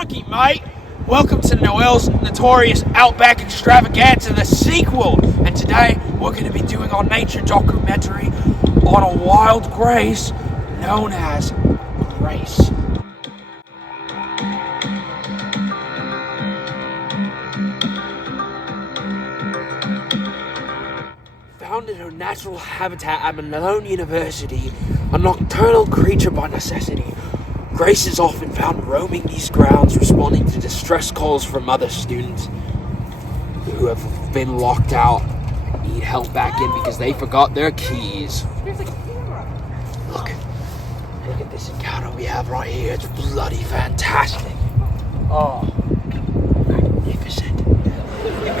Crikey, mate! Welcome to Noel's notorious Outback Extravaganza, the sequel! And today, we're going to be doing our nature documentary on a wild grace known as Grace. Found in her natural habitat at Malone University, a nocturnal creature by necessity, Grace is often found roaming these grounds, responding to distress calls from other students who have been locked out and need help back in because they forgot their keys. Look at this encounter we have right here. It's bloody fantastic. Oh, magnificent.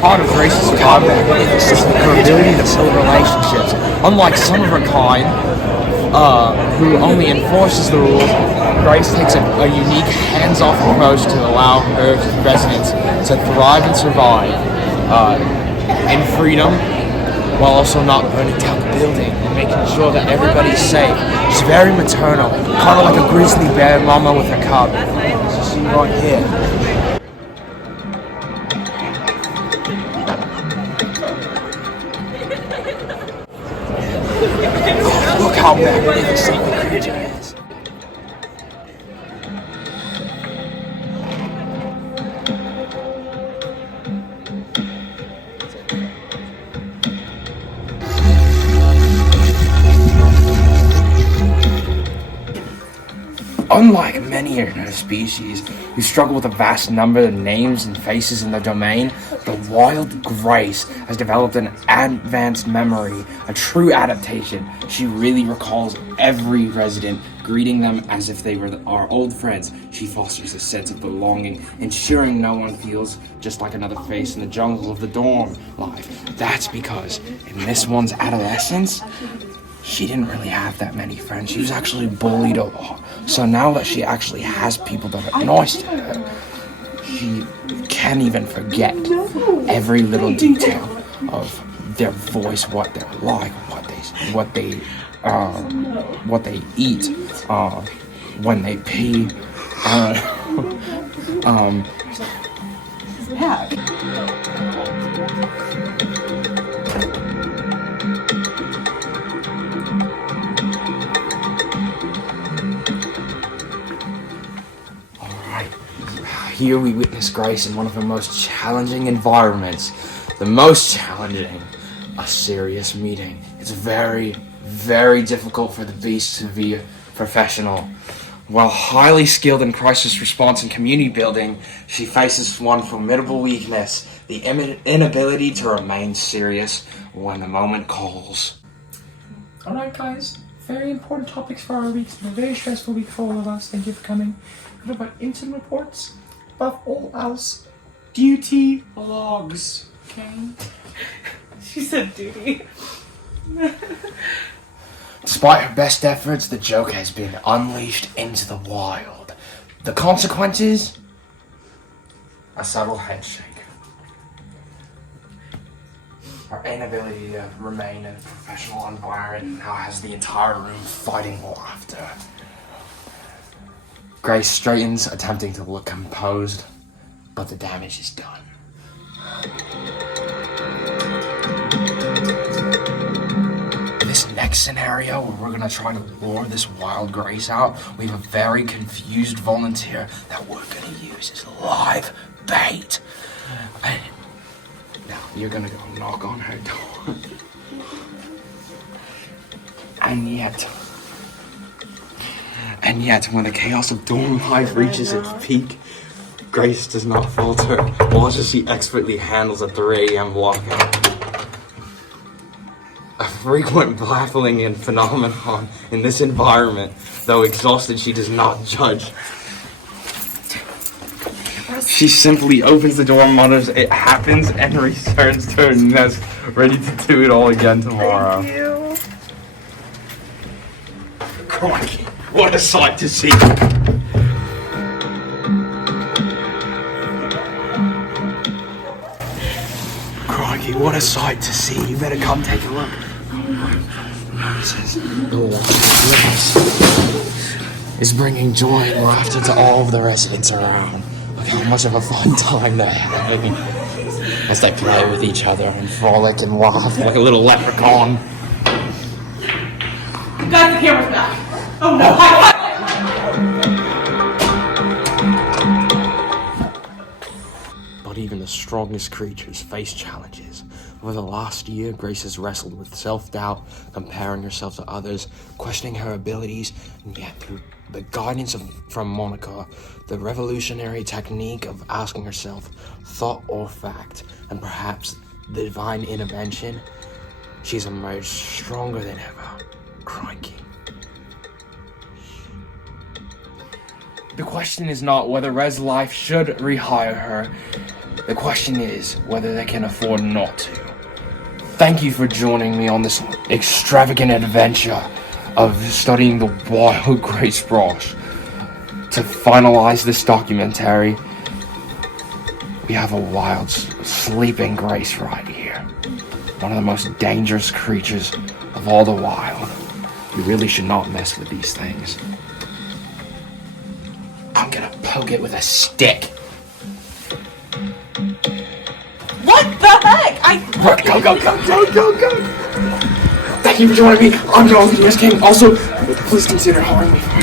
Part of Grace's combat is her ability to build relationships. Unlike some of her kind, who only enforces the rules, Grace takes a unique hands-off approach to allow her residents to thrive and survive in freedom, while also not burning down the building and making sure that everybody's safe. She's very maternal, kind of like a grizzly bear mama with her cub. As you see right here. Look how magnificent the creature is. Unlike many in her species, who struggle with a vast number of names and faces in their domain, the wild Grace has developed an advanced memory, a true adaptation. She really recalls every resident, greeting them as if they were our old friends. She fosters a sense of belonging, ensuring no one feels just like another face in the jungle of the dorm life. That's because in this one's adolescence, she didn't really have that many friends. She was actually bullied a lot. So now that she actually has people that are nice to her, she can't even forget every little detail of their voice, what they're like, what they eat, when they pee, Here we witness Grace in one of her most challenging environments. The most challenging, a serious meeting. It's very, very difficult for the beast to be a professional. While highly skilled in crisis response and community building, she faces one formidable weakness, the inability to remain serious when the moment calls. Alright guys, very important topics for our week. It's been a very stressful week for all of us. Thank you for coming. What about incident reports? Above all else, duty logs. Okay? She said duty. Despite her best efforts, the joke has been unleashed into the wild. The consequences? A subtle headshake. Her inability to remain in a professional environment now has the entire room fighting laughter. Grace straightens, attempting to look composed, but the damage is done. In this next scenario, where we're gonna try to lure this wild Grace out, we have a very confused volunteer that we're gonna use as live bait. Now, you're gonna go knock on her door. And yet, when the chaos of dorm life reaches its peak, Grace does not falter. Watch as she expertly handles a 3 a.m. walkout. A frequent baffling phenomenon in this environment. Though exhausted, she does not judge. She simply opens the door, mutters, "It happens," and returns to her nest, ready to do it all again tomorrow. Thank you. Crikey, what a sight to see! Crikey, what a sight to see! You better come take a look. The is bringing joy and laughter to all of the residents around. How much of a fun time they're having as they play with each other and frolic and laugh like a little leprechaun. Guys, the camera's back. Oh no, hi. But even the strongest creatures face challenges. Over the last year, Grace has wrestled with self-doubt, comparing herself to others, questioning her abilities, and yet through the guidance from Monica, the revolutionary technique of asking herself thought or fact, and perhaps the divine intervention, she's emerged stronger than ever. Crikey. The question is not whether Res Life should rehire her. The question is whether they can afford not to. Thank you for joining me on this extravagant adventure of studying the wild Grace Brosh. To finalize this documentary, we have a wild, sleeping Grace right here. One of the most dangerous creatures of all the wild. You really should not mess with these things. I'm gonna poke it with a stick. What the heck? Go! Thank you for joining me. I'm Joel, the US King. Also, please consider hiring me for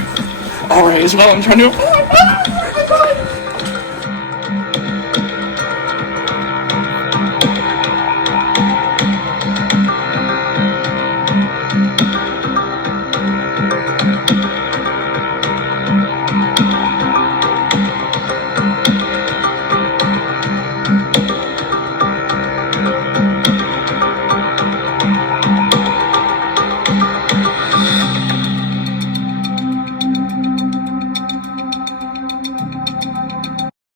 RA as well. I'm trying to.